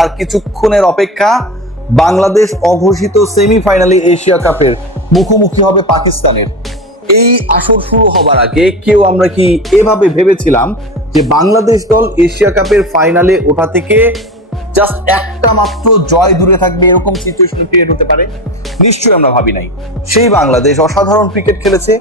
আর কিছুক্ষণের অপেক্ষা, বাংলাদেশ অঘোষিত সেমিফাইনালে এশিয়া কাপের মুখোমুখি হবে পাকিস্তানের। এই আসর শুরু হবার আগে কেউ আমরা কি এভাবে ভেবেছিলাম যে বাংলাদেশ দল এশিয়া কাপের ফাইনালে ওঠা থেকে জাস্ট একটা মাত্র জয় দূরে থাকবে, এরকম সিচুয়েশন ক্রিয়েট হতে পারে? নিশ্চয়ই আমরা ভাবি নাই। সেই বাংলাদেশ অসাধারণ ক্রিকেট খেলেছে,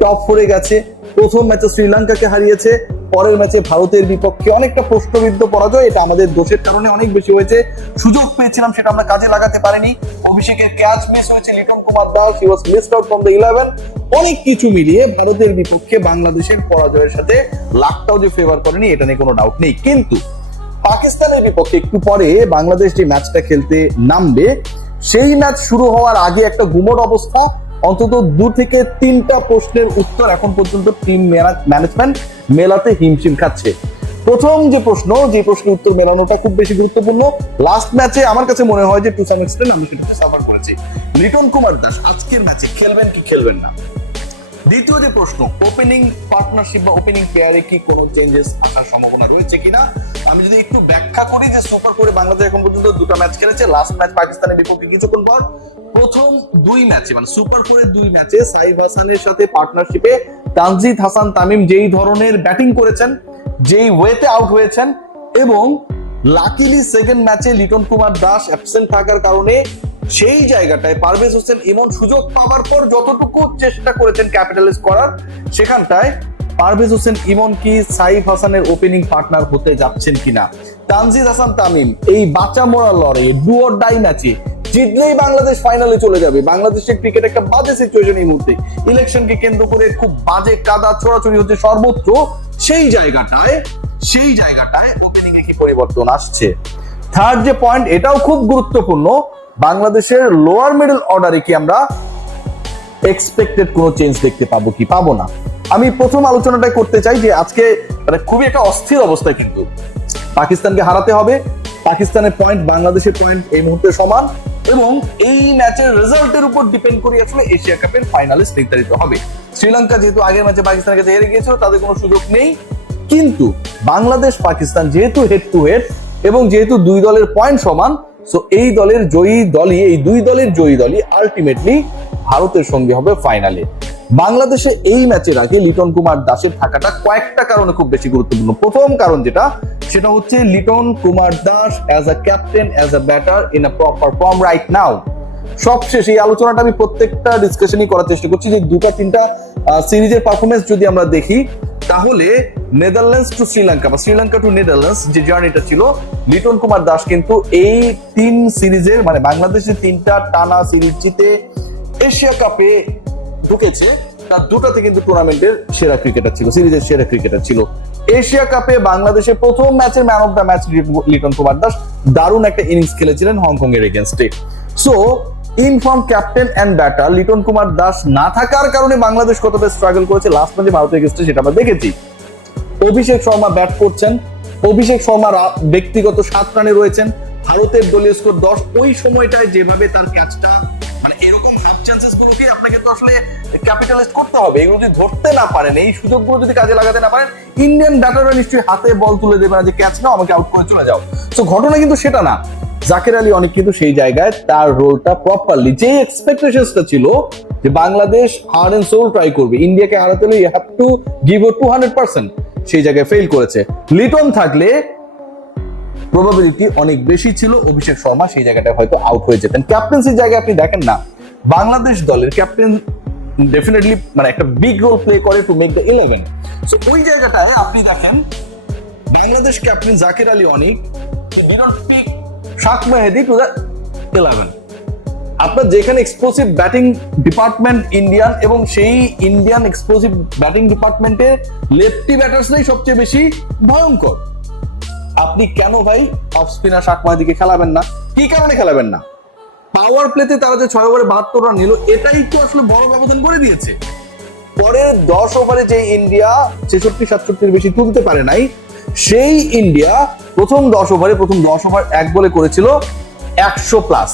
টপ 4-এ গেছে, প্রথম ম্যাচে শ্রীলঙ্কাকে হারিয়েছে, পরের ম্যাচে ভারতের বিপক্ষে অনেকটা প্রশ্নবিদ্ধ পরাজয়, এটা আমাদের দোষের কারণে অনেক বেশি হয়েছে। সুযোগ পেয়েছিলাম, সেটা আমরা কাজে লাগাতে পারিনি। অভিষেকের ক্যাচ মিস হয়েছে, লিটন কুমার দাস হি ওয়াজ মিসড আউট ফ্রম দ্য 11। অনেক কিছু মিলিয়ে ভারতের বিপক্ষে বাংলাদেশের পরাজয়ের সাথে লাকটাও যে ফেভার করেনি এটা নিয়ে কোনো ডাউট নেই। কিন্তু পাকিস্তানের বিপক্ষে একটু পরে বাংলাদেশ যে ম্যাচটা খেলতে নামবে, সেই ম্যাচ শুরু হওয়ার আগে একটা গুমট অবস্থা। অন্তত 2 থেকে 3টা প্রশ্নের উত্তর এখন পর্যন্ত টিম ম্যানেজমেন্ট মেলাতে হিমশিম খাচ্ছে। প্রথম যে প্রশ্নের উত্তর মেলানোটা খুব বেশি গুরুত্বপূর্ণ। লাস্ট ম্যাচে আমার কাছে মনে হয় যে টু সাম এক্সটেন্ট আমরা সেটা সাফার করেছি। লিটন কুমার দাস আজকের ম্যাচে খেলবেন কি খেলবেন না? দ্বিতীয় যে প্রশ্ন, ওপেনিং পার্টনারশিপ বা ওপেনিং পেয়ারে কি কোনো চেঞ্জেস আসার সম্ভাবনা রয়েছে কিনা? আমি যদি একটু ব্যাখ্যা করি যে সুপার 4-এ বাংলাদেশ এখন পর্যন্ত 2টা ম্যাচ খেলেছে, লাস্ট ম্যাচ পাকিস্তানের বিপক্ষে কিছুক্ষণ পর। প্রথম 2 ম্যাচে মানে সুপার 4-এর 2 ম্যাচে সাইফ হাসানের সাথে পার্টনারশিপে তানজিদ হাসান তামিম যেই ধরনের ব্যাটিং করেছেন, যেই ওয়েতে আউট হয়েছেন, এবং লাকিলি সেকেন্ড ম্যাচে লিটন কুমার দাস অ্যাবসেন্ট থাকার কারণে সেই জায়গাটায় পারভেজ হোসেন ইমন সুযোগ পাওয়ার পর যতটুকু চেষ্টা করেছেন ক্যাপিটালাইজ করার, সেখানটায় পারভেজ হোসেন ইমন কি সাইফ হাসানের ওপেনিং পার্টনার হতে যাচ্ছেন কিনা? তানজিদ হাসান তামিম এই বাঁচা মরা লড়াইয়ে ডু অর ডাই ম্যাচে জিতলেই বাংলাদেশ ফাইনালে চলে যাবে। বাংলাদেশের ক্রিকেট একটা বাজে সিচুয়েশন এই মুহূর্তে, ইলেকশনকে কেন্দ্র করে খুব বাজে কাদা ছোড়াছড়ি হচ্ছে সর্বত্র। সেই জায়গাটায় ওপেনিং এ কি পরিবর্তন আসছে? থার্ড যে পয়েন্ট, এটাও খুব গুরুত্বপূর্ণ, বাংলাদেশের লোয়ার মিডল অর্ডারে কি আমরা এক্সপেক্টেড কোনো চেঞ্জ দেখতে পাবো কি পাবো না? আমি প্রথম আলোচনাটা করতে চাই যে আজকে খুবই একটা অস্থির অবস্থায়, কিন্তু পাকিস্তানকে হারাতে হবে। পাকিস্তানের পয়েন্ট বাংলাদেশের পয়েন্ট এই মুহূর্তে সমান, এবং এই ম্যাচের রেজাল্টের উপর ডিপেন্ড করে আসলে এশিয়া কাপের ফাইনালিস্ট নির্ধারিত হবে। শ্রীলঙ্কা যেহেতু আগের ম্যাচে পাকিস্তানের কাছে হেরে গিয়েছিল, তাদের কোনো সুযোগ নেই। কিন্তু বাংলাদেশ পাকিস্তান যেহেতু হেড টু হেড এবং যেহেতু 2 দলের পয়েন্ট সমান, সো এই দুই দলের জয়ী দলই আলটিমেটলি ভারতের সঙ্গে হবে ফাইনালে। বাংলাদেশে এই ম্যাচের আগে লিটন কুমার দাসের থাকাটা কয়েকটা কারণে খুব বেশি গুরুত্বপূর্ণ। প্রথম কারণ সেটা হচ্ছে Liton Kumar Das as a captain, as a batter in a proper form right now. সবশেষে এই আলোচনাটা আমি প্রত্যেকটা ডিসকাশনই করার চেষ্টা করছি যে 2-3টা সিরিজের পারফরমেন্স যদি আমরা দেখি, তাহলে নেদারল্যান্ডস টু শ্রীলঙ্কা বা শ্রীলঙ্কা টু নেদারল্যান্ডস যে জার্নিটা ছিল, লিটন কুমার দাস কিন্তু এই 3 সিরিজের মানে বাংলাদেশের 3টা টানা সিরিজ জিতে এশিয়া কাপে ঢুকেছে, তার 2টাতে কিন্তু টুর্নামেন্টের সেরা ক্রিকেটার ছিল, সিরিজের সেরা ক্রিকেটার ছিল। এশিয়া কাপে বাংলাদেশের প্রথম ম্যাচের man of the match Liton Kumar Das দারুণ একটা ইনিংস খেলেছিলেন হংকং এর এগেইনস্টে। So in form captain and batter Liton Kumar Das না থাকার কারণে বাংলাদেশ কতটা স্ট্রাগল করেছে লাস্ট ম্যাচে ভারতের এগেইনস্টে সেটা আমরা দেখেছি। অভিষেক শর্মা ব্যাট করছেন, অভিষেক শর্মা ব্যক্তিগত 7 রানে রয়েছেন, ভারতের দলীয় স্কোর 10। ওই সময়টায় যেভাবে তার ক্যাচটা মানে এরকম হ্যাপ চান্সেস গুলোকে আপনাকে তো আসলে ক্যাপিটালাইজ করতে হবে। এগুলো যদি ধরতে না পারেন, এই সুযোগগুলো যদি কাজে লাগাতে না পারেন, ইন্ডিয়ান ব্যাটাররা নিশ্চয়ই হাতে বল তুলে দেবে না যে ক্যাচ নাও, আমাকে আউট করে চলে যাও। তো ঘটনা কিন্তু সেটা না। জাকের আলী অনেক কিন্তু সেই জায়গায় তার রোলটা প্রপারলি, যে এক্সপেকটেশনসটা ছিল যে Bangladesh hard and soul try করবে, ইন্ডিয়াকে হারাতে হলে you have to give it 200%, সেই জায়গায় ফেল করেছে। লিটন থাকলে প্রবাবিলিটি অনেক বেশি ছিল অভিষেক শর্মা সেই জায়গাটায় হয়তো আউট হয়ে যেতেন। ক্যাপ্টেন্সির জায়গায় আপনি দেখেন না, বাংলাদেশ দলের ক্যাপ্টেন ডেফিনেটলি মানে একটা বিগ রোল প্লে করে টু মেক দ্য 11। সো ওই জায়গাটায় আপনি দেখেন বাংলাদেশ ক্যাপ্টেন জাকির আলী অনেক পিক শাক মেহেদি টু দ্য 11। আপনার যেখানে এক্সপ্লোসিভ ব্যাটিং ডিপার্টমেন্ট ইন্ডিয়ান, এবং সেই ইন্ডিয়ান এক্সপ্লোসিভ ব্যাটিং ডিপার্টমেন্টে লেফটি ব্যাটার্সরাই সবচেয়ে বেশি ভয়ঙ্কর। আপনি কেন ভাই অফ স্পিনার শাক মেহেদিকে খেলাবেন না? কি কারণে খেলাবেন না? পাওয়ার প্লেতে তারা যে 6 ওভারে 72 রান নিল, এটাই তো আসলে বড় ব্যবধান করে দিয়েছে। পরের 10 ওভারে যে ইন্ডিয়া 66-67 বেশি তুলতে পারে নাই, সেই ইন্ডিয়া প্রথম 10 ওভার 1 বলে করেছিল 100+।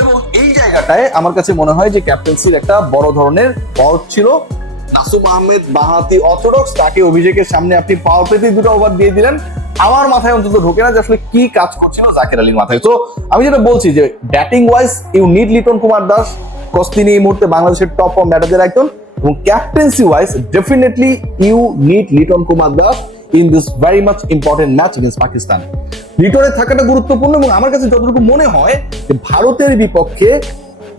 এবং এই জায়গাটায় আমার কাছে মনে হয় যে ক্যাপ্টেন্সির একটা বড় ধরনের ফল্ট ছিল। নাসুম আহমেদ বাঁহাতি অর্থোডক্স, তাকে অভিষেকের সামনে আপনি পাওয়ার প্লেতে 2টা ওভার দিয়ে দিলেন, আমার মাথায় অন্তত ঢোকে না যে আসলে কি কাজ করছিল জাকের আলীর মাথায়। তো আমি যেটা বলছি যে batting wise you need Liton Kumar Das, cause তিনি এই মুহূর্তে বাংলাদেশের টপ ফর্ম ব্যাটারদের একজন, এবং captaincy wise definitely you need Liton Kumar Das in this very much important match against Pakistan. লিটনের থাকাটা গুরুত্বপূর্ণ, এবং আমার কাছে যতটুকু মনে হয় যে ভারতের বিপক্ষে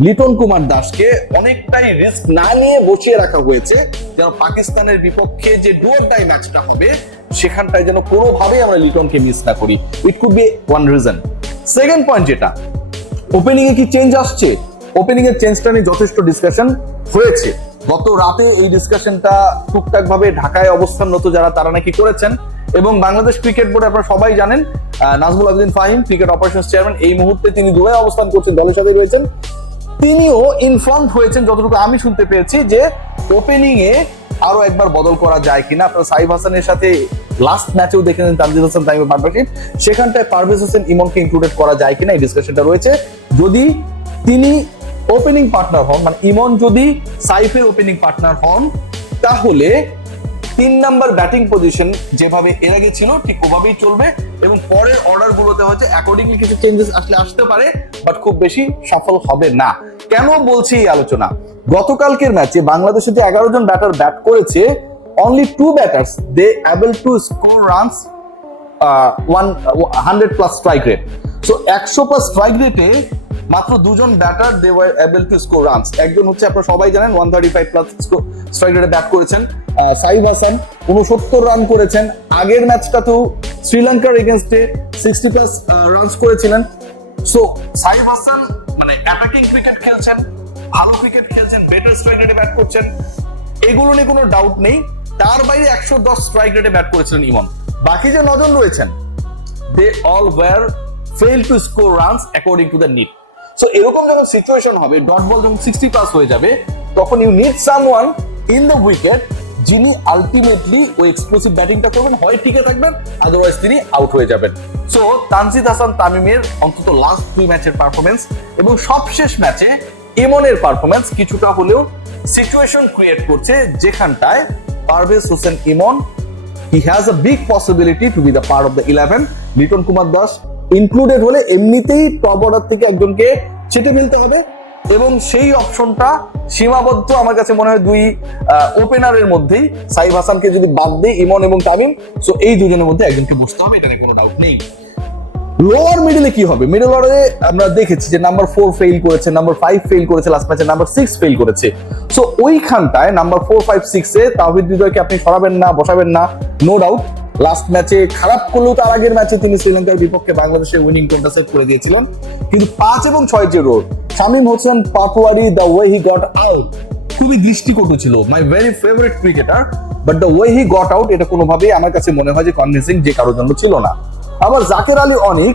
লিটন কুমার দাসকে অনেকটাই রিস্ক না নিয়ে বসিয়ে রাখা হয়েছে, যেন পাকিস্তানের বিপক্ষে যে ডু অর ডাই ম্যাচটা হবে সেখানটায় যেন কোনোভাবেই আমরা লিটনকে মিস না করি। It could be one reason. Second point যেটা, ওপেনিং এ কি চেঞ্জ আসছে? ওপেনিং এর চেঞ্জটা নিয়ে যথেষ্ট ডিসকাশন হয়েছে। গত রাতে এই ডিসকাশনটা টুকটাক ভাবে ঢাকায় অবস্থানরত যারা তারা নাকি করেছেন, এবং বাংলাদেশ ক্রিকেট বোর্ড আপনারা সবাই জানেন Nazmul Abedin Fahim cricket operations chairman, এই মুহূর্তে তিনি দুবাই অবস্থান করছেন, দলের সাথে রয়েছেন। তিনিও ইনফর্মড হয়েছেন যতটুকু আমি শুনতে পেয়েছি যে ওপেনিং এ আরো একবার বদল করা যায় কিনা। আপনারা সাইফ হাসানের সাথে লাস্ট ম্যাচেও দেখেছেন তানজিদ হাসান তামিমের পার্টনারশিপ, সেখানটায় পারভেজ হোসেন ইমনকে ইনক্লুডেড করা যায় কিনা এই ডিসকাশনটা রয়েছে। যদি তিনি ওপেনিং পার্টনার হন, মানে ইমন যদি সাইফের ওপেনিং পার্টনার হন, তাহলে 3 নাম্বার ব্যাটিং পজিশন যেভাবে এর আগে ছিল ঠিক ওভাবেই চলবে, এবং পরের অর্ডার গুলোতে হচ্ছে অ্যাকর্ডিংলি কিছু চেঞ্জেস আসতে পারে, বাট খুব বেশি সফল হবে না। কেন বলছি এই আলোচনা? গতকালকের ম্যাচে বাংলাদেশে যে 11 জন ব্যাটার ব্যাট করেছে, only 2 batters they able to score runs 100 plus strike rate. So 100 plus strike রেটে মাত্র 2 জন batter they were able to score runs. একজন হচ্ছে আপনারা সবাই জানেন 135 প্লাস স্ট্রাইক রেটে ব্যাট করেছেন সাইফ হাসান, 69 রান করেছেন। আগের ম্যাচটাতেও শ্রীলঙ্কার এগেইনস্টে 60 প্লাস রানস করেছিলেন। সো সাইফ হাসান মানে অ্যাটাকিং ক্রিকেট খেলছেন, ভালো ক্রিকেট খেলছেন, বেটার স্ট্রাইক রেটে ব্যাট করছেন, এগুলো নিয়ে কোনো ডাউট নেই। তার বাইরে 110 স্ট্রাইক রেটে ব্যাট করেছিলেন ইমন। বাকি যে 9 জন রয়েছেন, they all were fail to score runs according to the need. So এরকম যখন সিচুয়েশন হবে, ডট বল যখন 60 প্লাস হয়ে যাবে, তখন you need someone in the wicket যিনি আলটিমেটলি ওই এক্সপ্লোসিভ ব্যাটিংটা করবেন, হয় টিকে থাকবেন, আদারওয়াইজ তিনি আউট হয়ে যাবেন। সো তানজিদ হাসান তামিমের অন্তত লাস্ট 2 ম্যাচের পারফরমেন্স এবং সবশেষ ম্যাচে ইমনের পারফরমেন্স কিছুটা হলেও সিচুয়েশন ক্রিয়েট করছে যেখানটায় Parvez Hossain Emon he has a big possibility to be the part of the 11। Liton Kumar Das included হলে এমনিতেই টপ অর্ডার থেকে একজনকে ছেটে ফেলতে হবে, এবং সেই অপশনটা সীমাবদ্ধ আমার কাছে মনে হয় 2 ওপেনারের মধ্যেই। সাইফ হাসানকে যদি বাদ দেই, ইমন এবং তামিম, সো এই দুজনের মধ্যে একজনকে বসতে হবে, এটা নিয়ে কোনো ডাউট নেই। লোয়ার মিডলে কি হবে? মিডল অর্ডারে আমরা দেখেছি যে নাম্বার 4 ফেইল করেছে, নাম্বার 5 ফেইল করেছে, লাস্ট ম্যাচে নাম্বার 6 ফেইল করেছে। সো ওইখানটায় নাম্বার 4, 5, 6 এ তাওহিদ হৃদয়কে আপনি সরাবেন না, বসাবেন না, নো ডাউট। লাস্ট ম্যাচে খারাপ করলেও তার আগের ম্যাচে তিনি শ্রীলঙ্কার বিপক্ষে বাংলাদেশের উইনিং টোনটা সেট করে দিয়েছিলেন। কিন্তু 5 এবং 6 যে রোড, Shamim Hossain Patwari, the way he got out খুবই দৃষ্টিকটু ছিল। My very favourite cricketer, but the way he got out এটা কোনোভাবেই আমার কাছে মনে হয় যে কনভিন্সিং যে কারোর জন্য ছিল না। আবার জাকের আলী অনেক,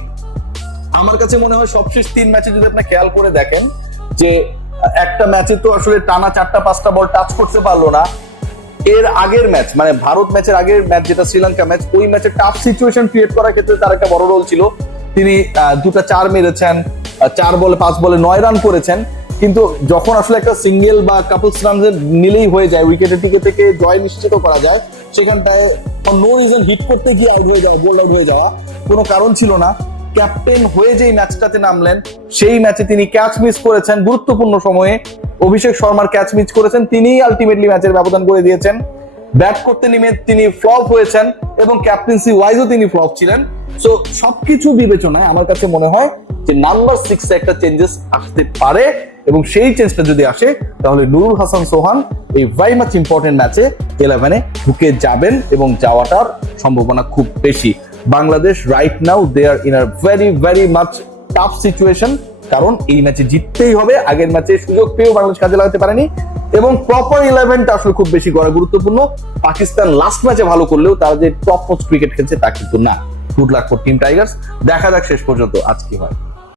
আমার কাছে মনে হয় সবশেষ 3 ম্যাচে যদি আপনি খেয়াল করে দেখেন যে একটা ম্যাচে তো আসলে টানা 4টা-5টা বল টাচ করতে পারলো না। এর আগের ম্যাচ মানে ভারত ম্যাচের আগের ম্যাচ যেটা শ্রীলঙ্কা ম্যাচ, ওই ম্যাচে টাফ সিচুয়েশন ক্রিয়েট করার ক্ষেত্রে তার একটা বড় রোল ছিল। তিনি 2টা 4 মেরেছেন, 4 বলে 5 বলে 9 রান করেছেন। কিন্তু যখন আসলে একটা সিঙ্গেল বা কাপলস রান নিলেই হয়ে যায়, উইকেটে টিকে থেকে জয় নিশ্চিত করা যায়, সেখানটায় নো রিজন হিট করতে গিয়ে আউট হয়ে যাওয়া, বোল্ড আউট হয়ে যাওয়া কোনো কারণ ছিল না। ক্যাপ্টেন হয়ে যেই ম্যাচটাতে নামলেন, সেই ম্যাচে তিনি ক্যাচ মিস করেছেন গুরুত্বপূর্ণ সময়ে। অভিষেক শর্মার ক্যাচ মিস করেছেন, তিনিই আলটিমেটলি ম্যাচের ব্যবধান করে দিয়েছেন। ব্যাট করতে নেমে তিনি ফ্লপ হয়েছেন, এবং ক্যাপ্টেন্সি ওয়াইজও তিনি ফ্লপ ছিলেন। সো সবকিছু বিবেচনায় আমার কাছে মনে হয় যে নাম্বার 6 এ একটা চেঞ্জেস আসতে পারে, এবং সেই চেঞ্জটা যদি আসে তাহলে নুরুল হাসান সোহান এই ভেরি মাচ ইম্পর্টেন্ট ম্যাচে 11-এ ঢুকে যাবেন, এবং যাওয়াটার সম্ভাবনা খুব বেশি। Bangladesh right now they are in a very very much tough situation, কারণ এই ম্যাচে জিততেই হবে। আগের ম্যাচে সুযোগ পেয়েও বাংলাদেশ কাজে লাগাতে পারেনি, এবং প্রপার 11টা আসলে খুব বেশি করা গুরুত্বপূর্ণ। পাকিস্তান লাস্ট ম্যাচে ভালো করলেও তারা যে টপ মোস্ট ক্রিকেট খেলছে তা কিন্তু না। Good luck for team Tigers. দেখা যাক শেষ পর্যন্ত আজ কি হয়।